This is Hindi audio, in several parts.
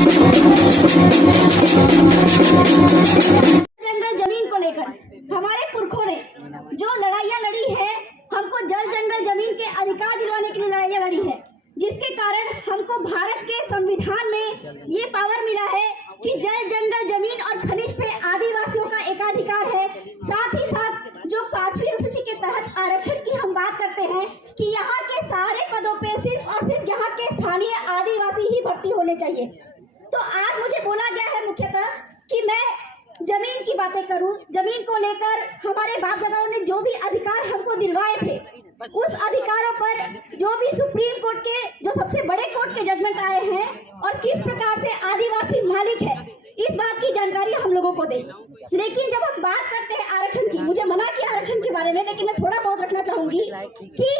जंगल जमीन को लेकर हमारे पुरखों ने जो लड़ाइयाँ लड़ी है, हमको जल जंगल जमीन के अधिकार दिलवाने के लिए लड़ाइयाँ लड़ी है, जिसके कारण हमको भारत के संविधान में ये पावर मिला है कि जल जंगल जमीन और खनिज पे आदिवासियों का एकाधिकार है। साथ ही साथ जो 5वीं अनुसूची के तहत आरक्षण की हम बात करते हैं कि यहाँ के सारे पदों पे सिर्फ और सिर्फ यहाँ के स्थानीय आदिवासी ही भर्ती होने चाहिए। तो आज मुझे बोला गया है मुख्यतः कि मैं जमीन की बातें करूं। जमीन को लेकर हमारे बाप दादाओं ने जो भी अधिकार हमको दिलवाए थे, उस अधिकारों पर जो भी सुप्रीम कोर्ट के जो सबसे बड़े कोर्ट के जजमेंट आए हैं और किस प्रकार से आदिवासी मालिक है, इस बात की जानकारी हम लोगों को दें। लेकिन जब हम बात करते हैं आरक्षण की, मुझे मना किया आरक्षण के बारे में, लेकिन मैं थोड़ा बहुत रखना चाहूंगी कि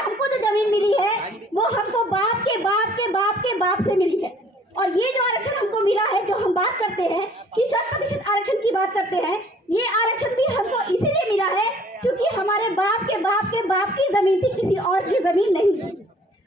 हमको जो जमीन मिली है वो हमको बाप के बाप के बाप के बाप से मिली है। और ये जो आरक्षण हमको मिला है, जो हम बात करते हैं कि 100% आरक्षण की बात करते हैं, ये आरक्षण भी हमको इसीलिए मिला है क्योंकि हमारे बाप के बाप के बाप की जमीन थी, किसी और की जमीन नहीं थी।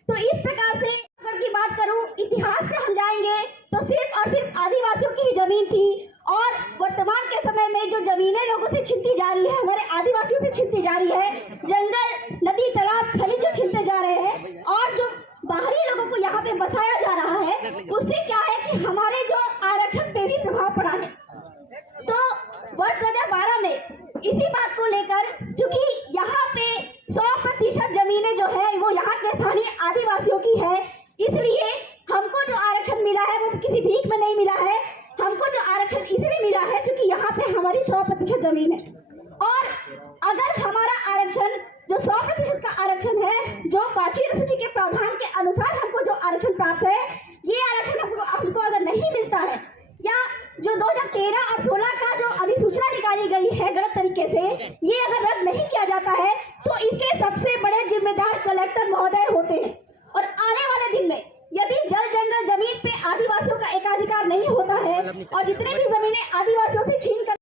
तो इस प्रकार से अगर की बात करूं, इतिहास से हम जाएंगे तो सिर्फ और सिर्फ आदिवासियों की ही जमीन थी। और वर्तमान के समय में जो जमीनें लोगों से छीनती जा रही है, हमारे आदिवासियों से छीनती जा रही है, जंगल, नदी, तालाब, खनिज जो छीनते जा रहे हैं और जो बाहरी लोगों को यहाँ पे बसाया जा रहा है, उससे क्या है कि हमारे जो आरक्षण पे भी प्रभाव पड़ा है। तो वर्ष 2012 में इसी बात को लेकर, चूंकि यहाँ पे 100% जमीनें जो है वो यहाँ के स्थानीय आदिवासियों की है, इसलिए हमको जो आरक्षण मिला है वो किसी भीख में नहीं मिला है। हमको जो आरक्षण इसलिए मिला है क्योंकि यहाँ पे हमारी 100% जमीन है। और अगर हमारा आरक्षण जो 100% का आरक्षण है, जो 5वीं अनुसूची के प्रावधान के अनुसार हमको जो आरक्षण प्राप्त है, ये आरक्षण हमको अगर नहीं मिलता है, या जो 2013 और 16 का जो अधिसूचना निकाली गई है गलत तरीके से, ये अगर रद्द नहीं किया जाता है तो इसके सबसे बड़े जिम्मेदार कलेक्टर महोदय होते हैं। और आने वाले दिन में यदि जल जंगल जमीन पे आदिवासियों का एकाधिकार नहीं होता है और जितने भी जमीनें आदिवासियों से छीन कर